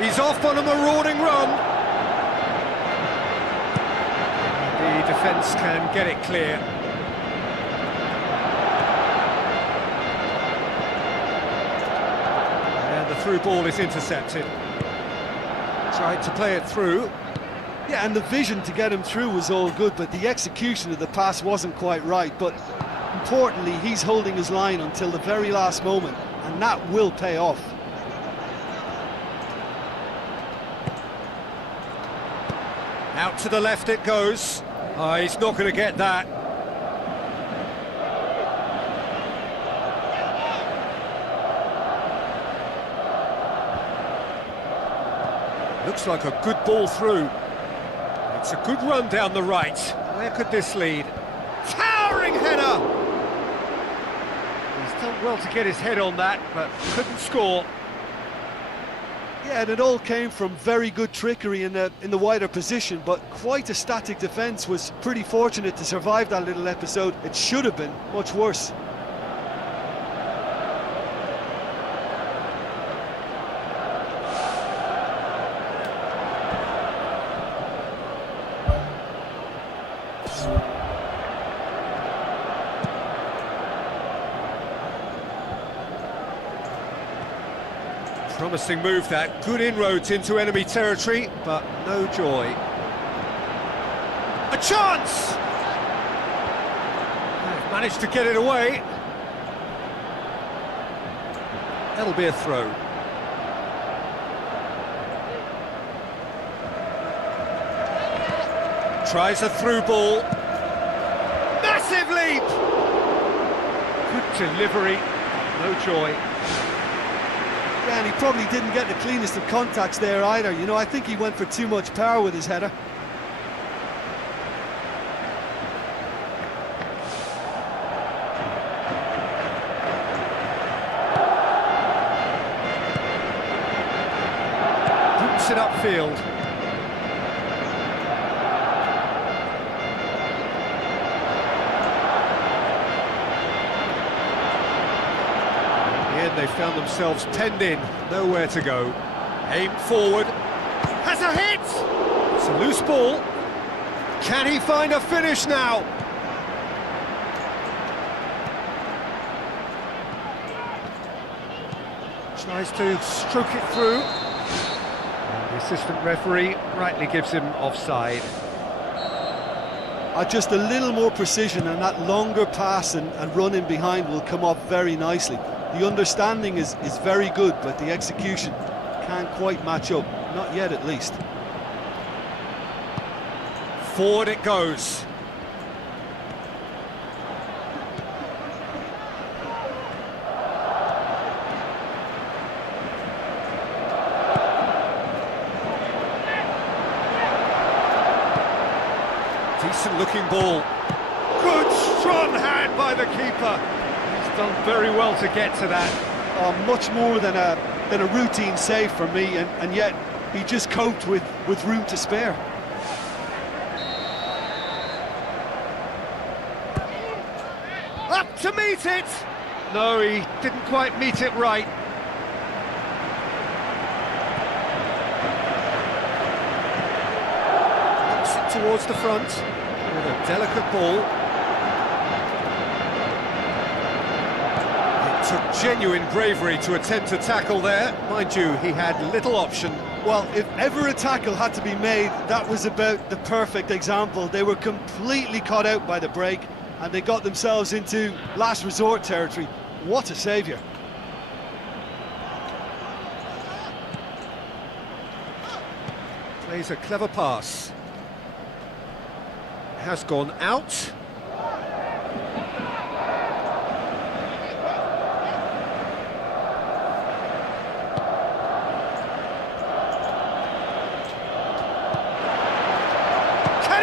He's off on a marauding run. The defence can get it clear. And the through ball is intercepted. Tried to play it through. Yeah, and the vision to get him through was all good, but the execution of the pass wasn't quite right. But importantly, he's holding his line until the very last moment, and that will pay off. Out to the left it goes. Oh, he's not going to get that. Looks like a good ball through. It's a good run down the right. Where could this lead? Towering header! He's done well to get his head on that, but couldn't score. Yeah, and it all came from very good trickery in the wider position, but quite a static defence. Was pretty fortunate to survive that little episode. It should have been much worse. Promising move that, good inroads into enemy territory, but no joy. A chance! They've managed to get it away. That'll be a throw. Tries a through ball. Massive leap! Good delivery, no joy. Yeah, and he probably didn't get the cleanest of contacts there either. You know, I think he went for too much power with his header. Boots it upfield. They found themselves penned in, nowhere to go. Aimed forward, has a hit! It's a loose ball. Can he find a finish now? Tries to stroke it through. And the assistant referee rightly gives him offside. Just a little more precision, and that longer pass and run in behind will come off very nicely. The understanding is very good, but the execution can't quite match up. Not yet, at least. Forward it goes. Decent looking ball. Good strong hand by the keeper. He's done very well to get to that. Much more than a routine save for me, and yet he just coped with room to spare. Up to meet it! No, he didn't quite meet it right. Looks it towards the front with a delicate ball. Took genuine bravery to attempt to tackle there. Mind you, he had little option. Well, if ever a tackle had to be made, that was about the perfect example. They were completely caught out by the break, and they got themselves into last resort territory. What a saviour. Plays a clever pass. Has gone out.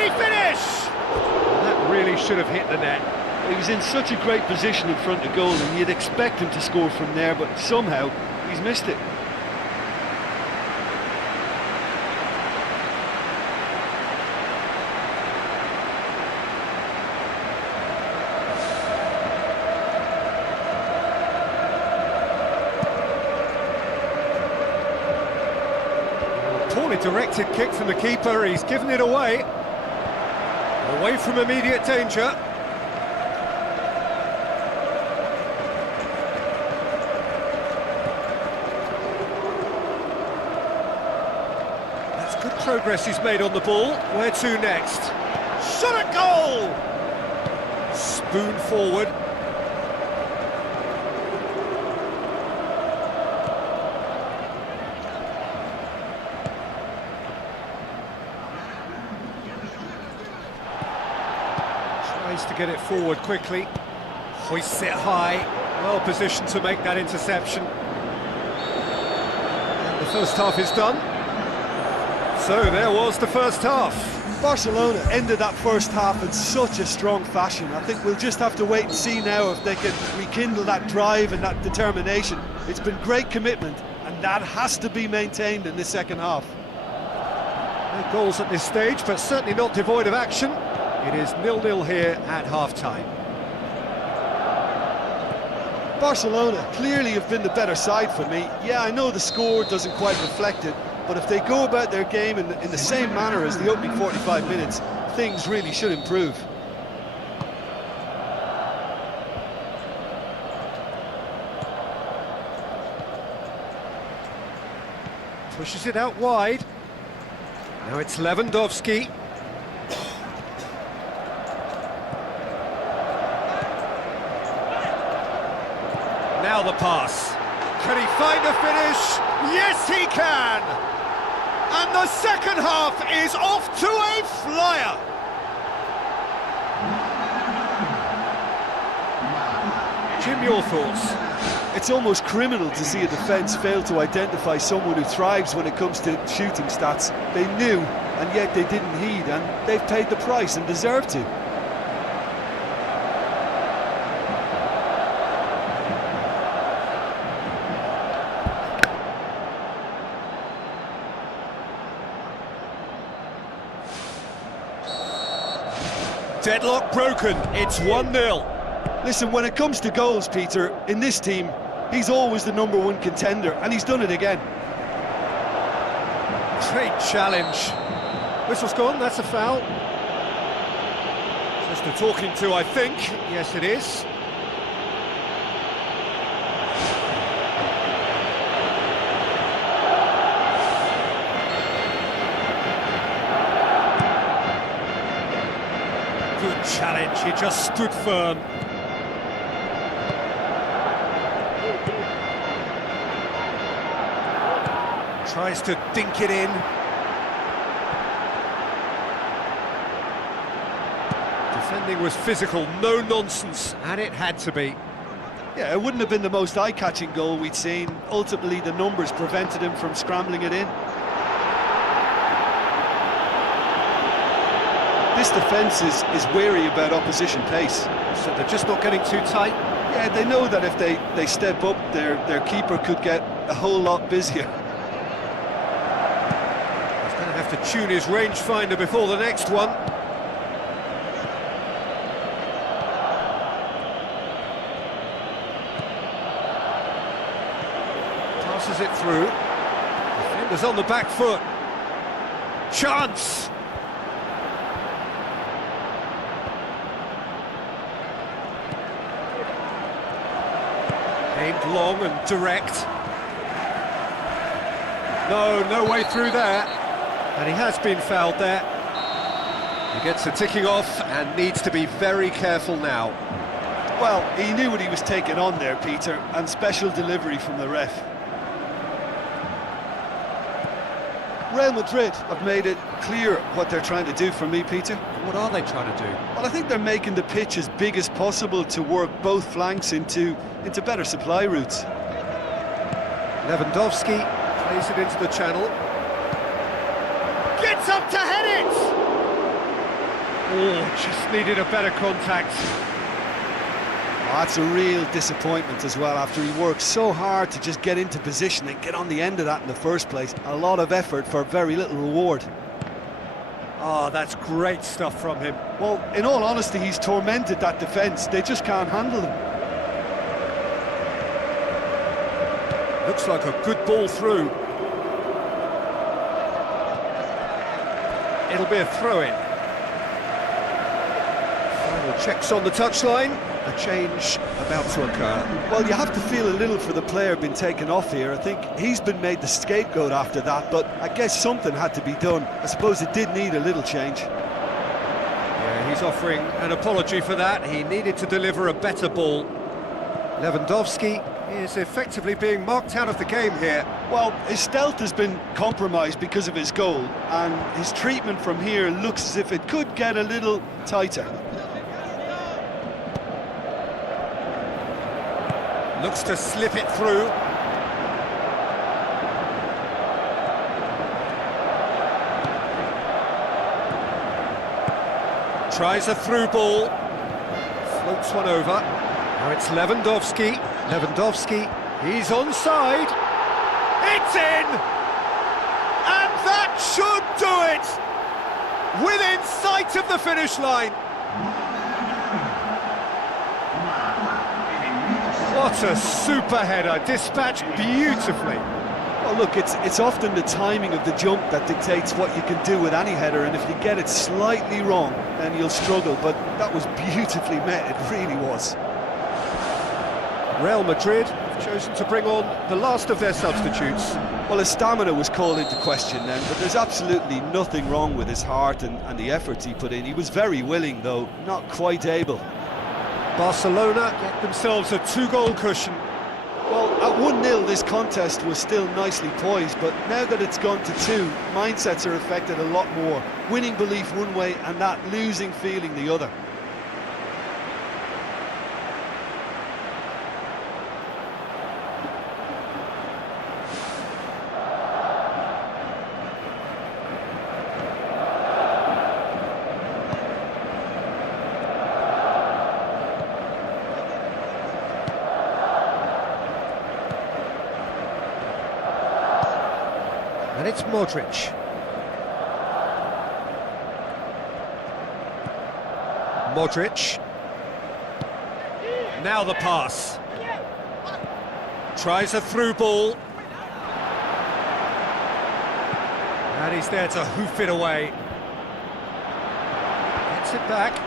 Finish! That really should have hit the net. He was in such a great position in front of goal, and you'd expect him to score from there, but somehow he's missed it. A directed kick from the keeper, he's given it away. Away from immediate danger. That's good progress he's made on the ball. Where to next? Shot at goal! Spoon forward. Tries to get it forward quickly. Hoists it high. Well positioned to make that interception. And the first half is done. So there was the first half. Barcelona ended that first half in such a strong fashion. I think we'll just have to wait and see now if they can rekindle that drive and that determination. It's been great commitment, and that has to be maintained in the second half. No goals at this stage, but certainly not devoid of action. It is 0-0 here at half-time. Barcelona clearly have been the better side for me. Yeah, I know the score doesn't quite reflect it, but if they go about their game in the same manner as the opening 45 minutes, things really should improve. Pushes it out wide. Now it's Lewandowski. Now the pass. Can he find a finish? Yes, he can! And the second half is off to a flyer! Jim, your thoughts? It's almost criminal to see a defence fail to identify someone who thrives when it comes to shooting stats. They knew, and yet they didn't heed, and they've paid the price and deserve to. Deadlock broken, it's 1-0. Listen, when it comes to goals, Peter, in this team, he's always the #1 contender, and he's done it again. Great challenge. Whistle's gone, that's a foul. Just a talking to, I think. Yes, it is. Good challenge, he just stood firm. Tries to dink it in. Defending was physical, no nonsense, and it had to be. Yeah, it wouldn't have been the most eye-catching goal we'd seen. Ultimately, the numbers prevented him from scrambling it in. This defence is wary about opposition pace. So they're just not getting too tight? Yeah, they know that if they step up, their keeper could get a whole lot busier. He's going to have to tune his rangefinder before the next one. Passes it through. Defender's on the back foot. Chance! Aimed long and direct. No way through there. And he has been fouled there. He gets a ticking off and needs to be very careful now. Well, he knew what he was taking on there, Peter, and special delivery from the ref. Real Madrid have made it clear what they're trying to do for me, Peter. What are they trying to do? Well, I think they're making the pitch as big as possible to work both flanks into better supply routes. Lewandowski plays it into the channel. Gets up to head it! Oh, just needed a better contact. Oh, that's a real disappointment as well, after he worked so hard to just get into position and get on the end of that in the first place. A lot of effort for very little reward. Oh, that's great stuff from him. Well, in all honesty, he's tormented that defence. They just can't handle him. Looks like a good ball through. it'll be a throw-in. Final checks on the touchline, a change about to occur. Well, you have to feel a little for the player being taken off here. I think he's been made the scapegoat after that, but I guess something had to be done. I suppose it did need a little change. Yeah, he's offering an apology for that. He needed to deliver a better ball. Lewandowski is effectively being marked out of the game here. Well, his stealth has been compromised because of his goal, and his treatment from here looks as if it could get a little tighter. Looks to slip it through. Tries a through ball. Floats one over. Now it's Lewandowski. Lewandowski, he's onside. It's in! And that should do it! Within sight of the finish line. What a super header, dispatched beautifully. Well, look, it's often the timing of the jump that dictates what you can do with any header, and if you get it slightly wrong, then you'll struggle, but that was beautifully met, it really was. Real Madrid have chosen to bring on the last of their substitutes. Well, his stamina was called into question then, but there's absolutely nothing wrong with his heart and the efforts he put in. He was very willing, though, not quite able. Barcelona get themselves a 2-goal cushion. Well, at 1-0 this contest was still nicely poised, but now that it's gone to 2, mindsets are affected a lot more. Winning belief one way and that losing feeling the other. And it's Modric. Modric. Now the pass. Tries a through ball. And he's there to hoof it away. Gets it back.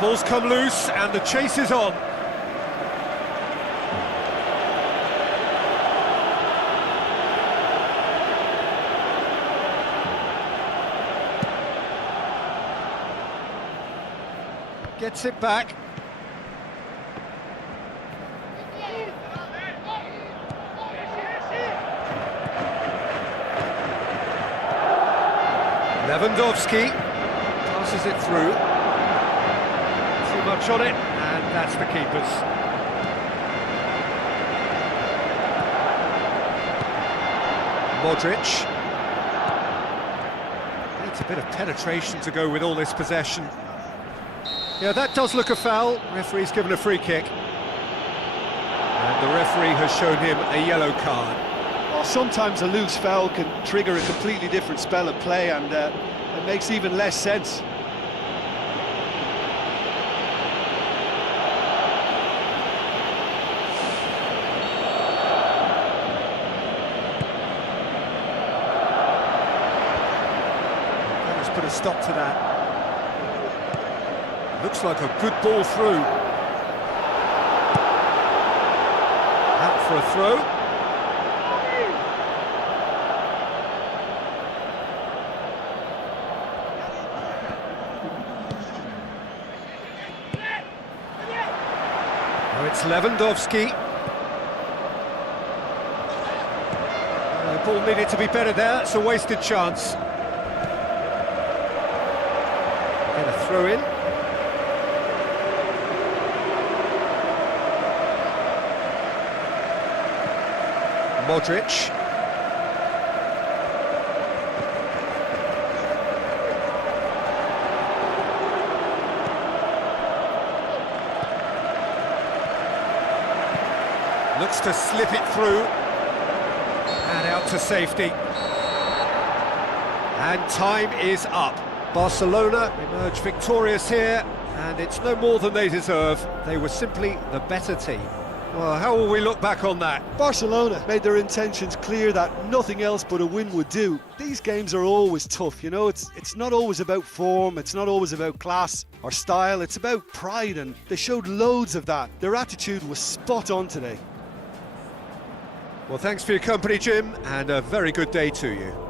Ball's come loose and the chase is on. Gets it back. Lewandowski passes it through. Much on it, and that's the keeper's. Modric. Needs a bit of penetration to go with all this possession. Yeah, that does look a foul. Referee's given a free kick. And the referee has shown him a yellow card. Well, sometimes a loose foul can trigger a completely different spell of play, and it makes even less sense. Put a stop to that. Looks like a good ball through. Out for a throw. Now it's Lewandowski. The ball needed to be better there. It's a wasted chance. A throw in. Modric. Looks to slip it through. And out to safety. And time is up. Barcelona emerge victorious here and it's no more than they deserve. They were simply the better team. Well, how will we look back on that? Barcelona made their intentions clear that nothing else but a win would do. These games are always tough, you know, it's not always about form, it's not always about class or style, it's about pride, and they showed loads of that. Their attitude was spot on today. Well, thanks for your company, Jim, and a very good day to you.